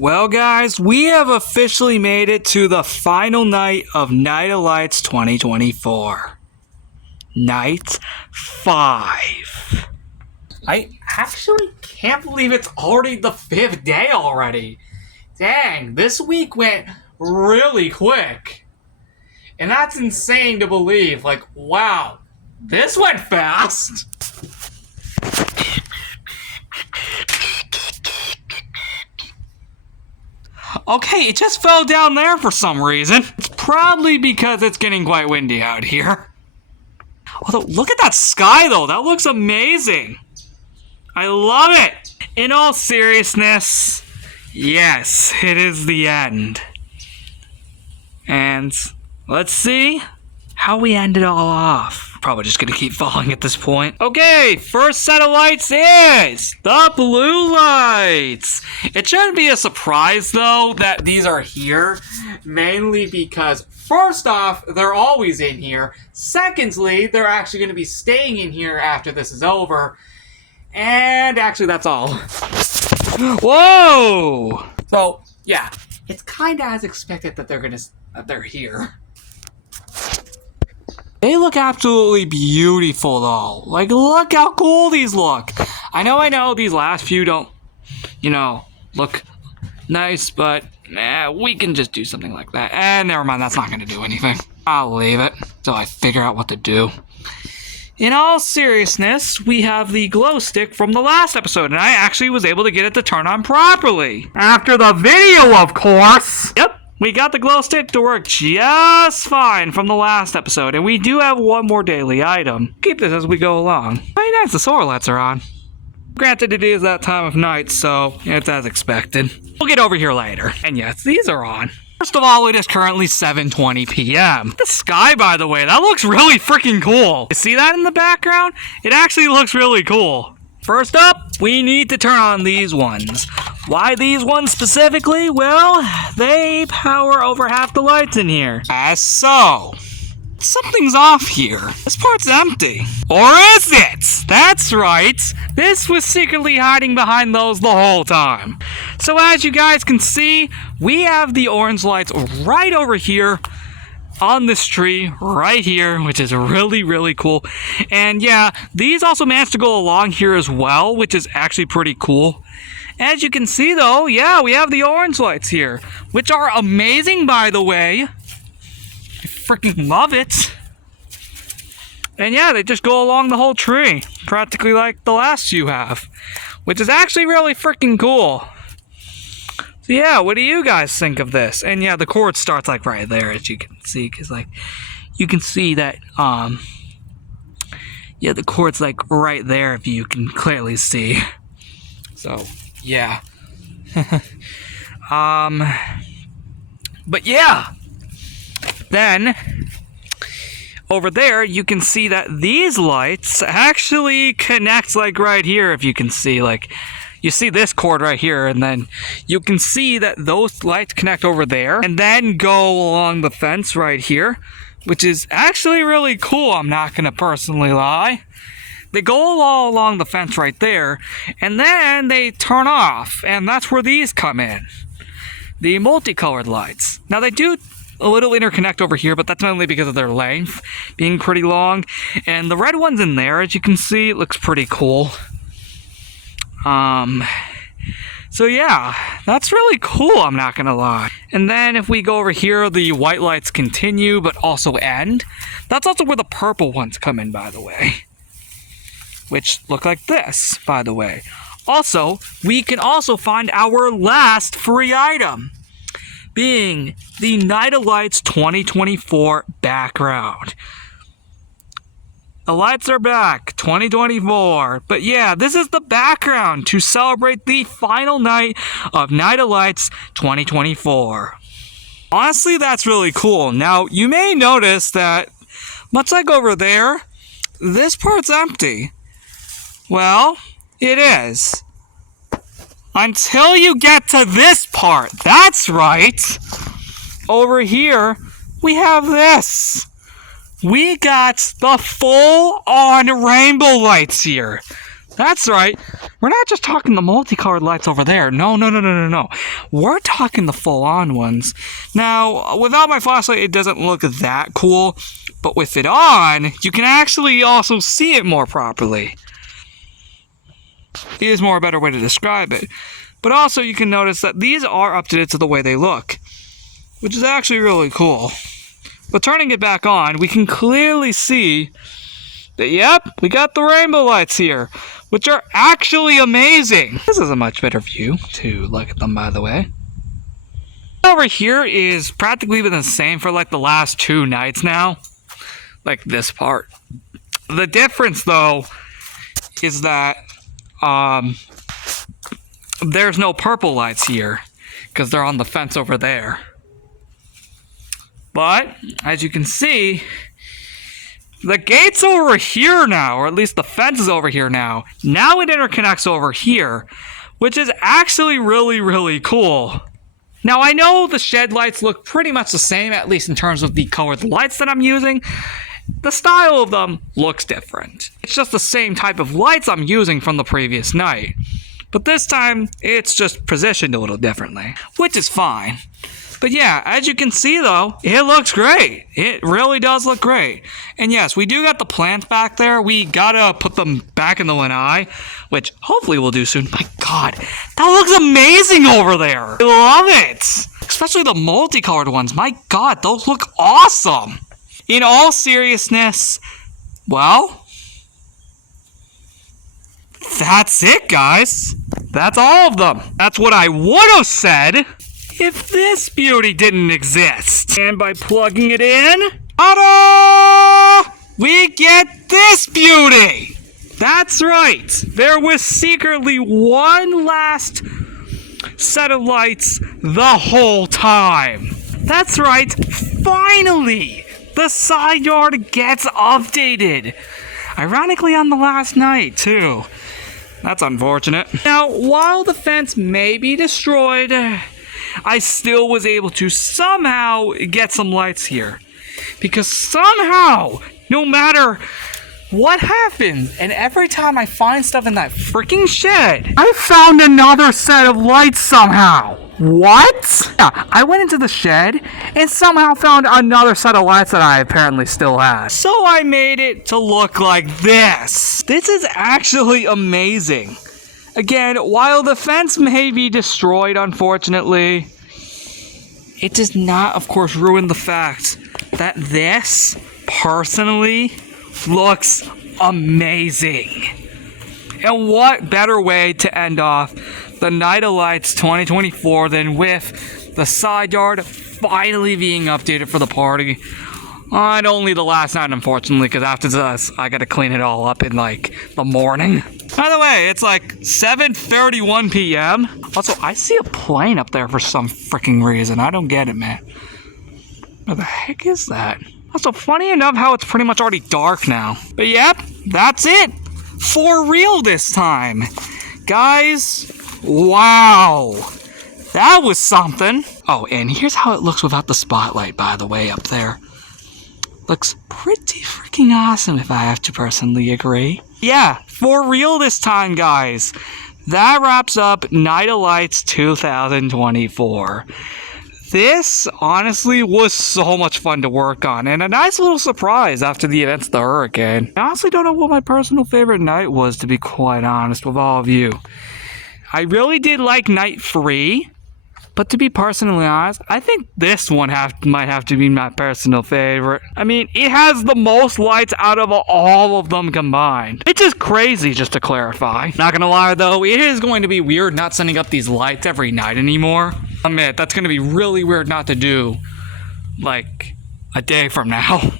Well, guys, we have officially made it to the final night of Night of Lights 2024. Night 5. I actually can't believe it's already the 5th day already. Dang, this week went really quick. And that's insane to believe. Like, wow, this went fast. Okay, it just fell down there for some reason. It's probably because it's getting quite windy out here. Although, look at that sky though, that looks amazing. I love it. In all seriousness, yes, it is the end. And let's see how we end it all off. Probably just gonna keep falling at this point. Okay, first set of lights is the blue lights. It shouldn't be a surprise though that these are here, mainly because first off, they're always in here. Secondly, they're actually gonna be staying in here after this is over. And actually, that's all. Whoa! So, yeah, it's kinda as expected that they're here. They look absolutely beautiful, though. Like, look how cool these look. I know, these last few don't, look nice, but we can just do something like that. And never mind, that's not going to do anything. I'll leave it till I figure out what to do. In all seriousness, we have the glow stick from the last episode, and I actually was able to get it to turn on properly. After the video, of course! Yep. We got the glow stick to work just fine from the last episode, and we do have one more daily item. Keep this as we go along. Very nice, the solar lights are on. Granted, it is that time of night, so it's as expected. We'll get over here later. And yes, these are on. First of all, it is currently 7:20 p.m. The sky, by the way, that looks really freaking cool. You see that in the background? It actually looks really cool. First up, we need to turn on these ones. Why these ones specifically? Well, they power over half the lights in here. As so. Something's off here. This part's empty. Or is it? That's right. This was secretly hiding behind those the whole time. So as you guys can see, we have the orange lights right over here on this tree right here, which is really, really cool. And yeah, these also managed to go along here as well, which is actually pretty cool. As you can see though, yeah, we have the orange lights here, which are amazing, by the way. I freaking love it. And yeah, they just go along the whole tree, practically like the last few have, which is actually really freaking cool. So yeah, what do you guys think of this? And yeah, the cord starts like right there, as you can see, because like you can see that yeah, the cord's like right there if you can clearly see. So yeah. But yeah, then over there you can see that these lights actually connect like right here, if you can see. Like, you see this cord right here, and then you can see that those lights connect over there and then go along the fence right here, which is actually really cool, I'm not gonna personally lie. They go all along the fence right there, and then they turn off, and that's where these come in. The multicolored lights. Now they do a little interconnect over here, but that's mainly because of their length being pretty long. And the red one's in there, as you can see, it looks pretty cool. So yeah, that's really cool, I'm not gonna lie. And then if we go over here, the white lights continue, but also end. That's also where the purple ones come in, by the way. Which look like this, by the way. Also, we can also find our last free item, being the Night of Lights 2024 background. The lights are back, 2024. But yeah, this is the background to celebrate the final night of Night of Lights 2024. Honestly, that's really cool. Now, you may notice that, much like over there, this part's empty. Well, it is. Until you get to this part. That's right. Over here, we have this. We got the full-on rainbow lights here. That's right. We're not just talking the multicolored lights over there. No. We're talking the full-on ones. Now, without my flashlight, it doesn't look that cool. But with it on, you can actually also see it more properly. Is more a better way to describe it. But also, you can notice that these are updated to the way they look, which is actually really cool. But turning it back on, we can clearly see that, yep, we got the rainbow lights here, which are actually amazing. This is a much better view to look at them, by the way. Over here is practically been the same for like the last 2 nights now. Like this part. The difference, though, is that there's no purple lights here because they're on the fence over there. But as you can see, the gate's over here now, or at least the fence is over here now. Now it interconnects over here, which is actually really, really cool. Now I know the shed lights look pretty much the same, at least in terms of the colored lights that I'm using. The style of them looks different. It's just the same type of lights I'm using from the previous night. But this time, it's just positioned a little differently, which is fine. But yeah, as you can see though, it looks great. It really does look great. And yes, we do got the plants back there. We gotta put them back in the lanai, which hopefully we'll do soon. My God, that looks amazing over there. I love it. Especially the multicolored ones. My God, those look awesome. In all seriousness, well, that's it, guys. That's all of them. That's what I would have said if this beauty didn't exist. And by plugging it in, ta-da! We get this beauty! That's right. There was secretly one last set of lights the whole time. That's right. Finally! The side yard gets updated. Ironically on the last night, too. That's unfortunate. Now, while the fence may be destroyed, I still was able to somehow get some lights here. Because somehow, no matter what happens, and every time I find stuff in that freaking shed, I found another set of lights somehow. What? Yeah, I went into the shed and somehow found another set of lights that I apparently still had. So I made it to look like this. This is actually amazing. Again, while the fence may be destroyed, unfortunately, it does not, of course, ruin the fact that this, personally, looks amazing. And what better way to end off the Night of Lights 2024 than with the side yard finally being updated for the party. Not only the last night, unfortunately, because after this, I gotta clean it all up in, like, the morning. By the way, it's like 7:31 p.m. Also, I see a plane up there for some freaking reason. I don't get it, man. What the heck is that? Also, funny enough how it's pretty much already dark now. But yep, that's it. For real this time. Guys, wow. That was something. Oh, and here's how it looks without the spotlight, by the way, up there. Looks pretty freaking awesome, if I have to personally agree. Yeah, for real this time, guys. That wraps up Night of Lights 2024. This, honestly, was so much fun to work on, and a nice little surprise after the events of the hurricane. I honestly don't know what my personal favorite night was, to be quite honest with all of you. I really did like Night 3, but to be personally honest, I think this one might have to be my personal favorite. I mean, it has the most lights out of all of them combined. It's just crazy, just to clarify. Not gonna lie though, it is going to be weird not sending up these lights every night anymore. Admit, that's gonna be really weird not to do, like, a day from now.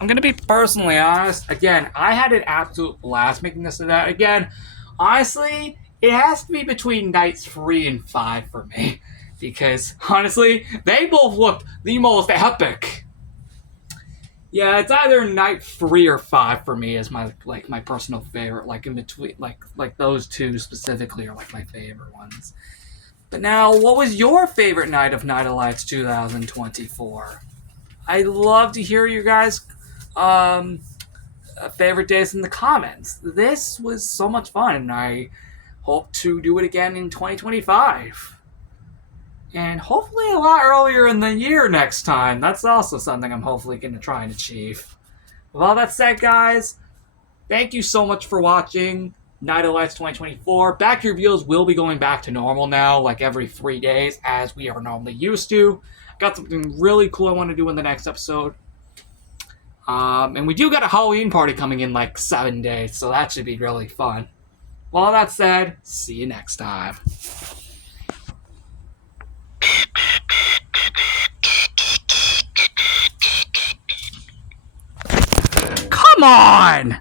I'm gonna be personally honest. Again, I had an absolute blast making this and that. Again, honestly, it has to be between nights 3 and 5 for me. Because, honestly, they both looked the most epic. Yeah, it's either night 3 or 5 for me as my personal favorite. Like, in between, like those two specifically are, like, my favorite ones. But now, what was your favorite night of Night of Lights 2024? I'd love to hear you guys favorite days in the comments. This was so much fun, and I hope to do it again in 2025. And hopefully a lot earlier in the year next time. That's also something I'm hopefully going to try and achieve. With all that said, guys, thank you so much for watching Night of Lights 2024. Back reveals will be going back to normal now, like every 3 days, as we are normally used to. Got something really cool I want to do in the next episode. And we do got a Halloween party coming in like 7 days, so that should be really fun. With all that said, see you next time. Come on!